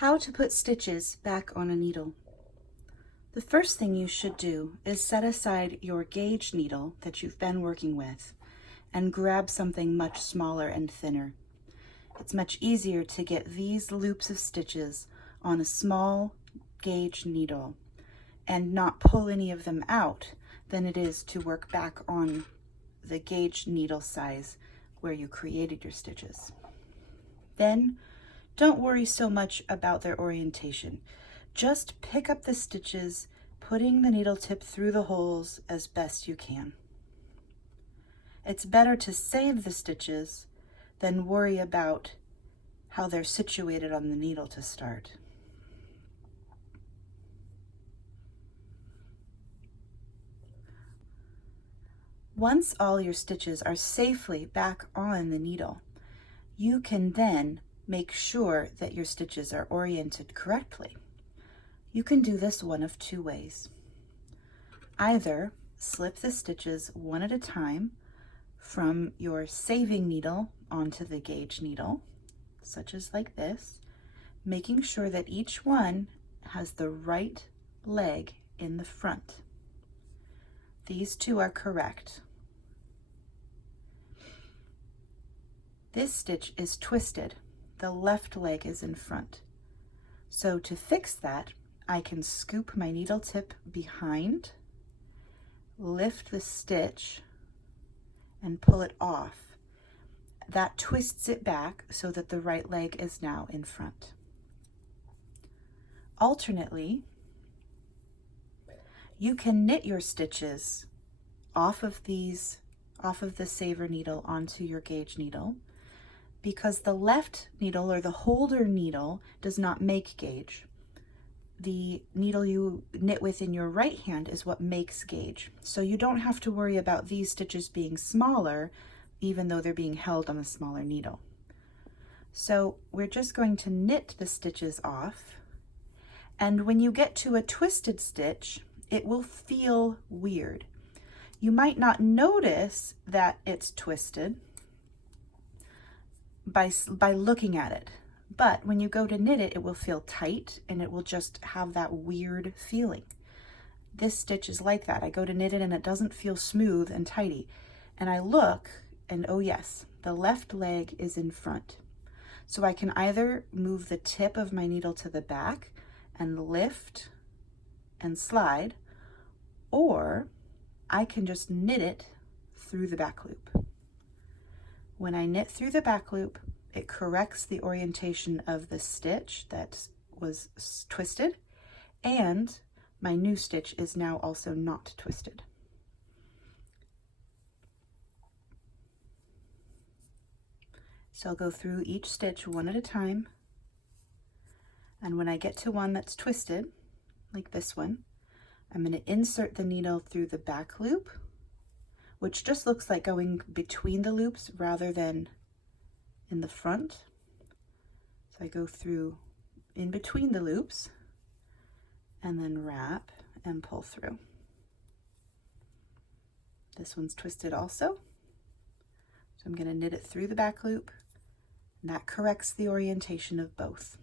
How to put stitches back on a needle. The first thing you should do is set aside your gauge needle that you've been working with and grab something much smaller and thinner. It's much easier to get these loops of stitches on a small gauge needle and not pull any of them out than it is to work back on the gauge needle size where you created your stitches. Then don't worry so much about their orientation. Just pick up the stitches, putting the needle tip through the holes as best you can. It's better to save the stitches than worry about how they're situated on the needle to start. Once all your stitches are safely back on the needle, you can then make sure that your stitches are oriented correctly. You can do this one of two ways. Either slip the stitches one at a time from your saving needle onto the gauge needle, such as like this, making sure that each one has the right leg in the front. These two are correct. This stitch is twisted. The left leg is in front. So to fix that, I can scoop my needle tip behind, lift the stitch, and pull it off. That twists it back so that the right leg is now in front. Alternately, you can knit your stitches off of the saver needle onto your gauge needle, because the left needle or the holder needle does not make gauge. The needle you knit with in your right hand is what makes gauge. So you don't have to worry about these stitches being smaller, even though they're being held on a smaller needle. So we're just going to knit the stitches off. And when you get to a twisted stitch, it will feel weird. You might not notice that it's twisted by looking at it. But when you go to knit it, it will feel tight and it will just have that weird feeling. This stitch is like that. I go to knit it and it doesn't feel smooth and tidy. And I look and oh yes, the left leg is in front. So I can either move the tip of my needle to the back and lift and slide, or I can just knit it through the back loop. When I knit through the back loop, it corrects the orientation of the stitch that was twisted, and my new stitch is now also not twisted. So I'll go through each stitch one at a time, and when I get to one that's twisted, like this one, I'm going to insert the needle through the back loop, which just looks like going between the loops rather than in the front. So I go through in between the loops and then wrap and pull through. This one's twisted also. So I'm going to knit it through the back loop, and that corrects the orientation of both.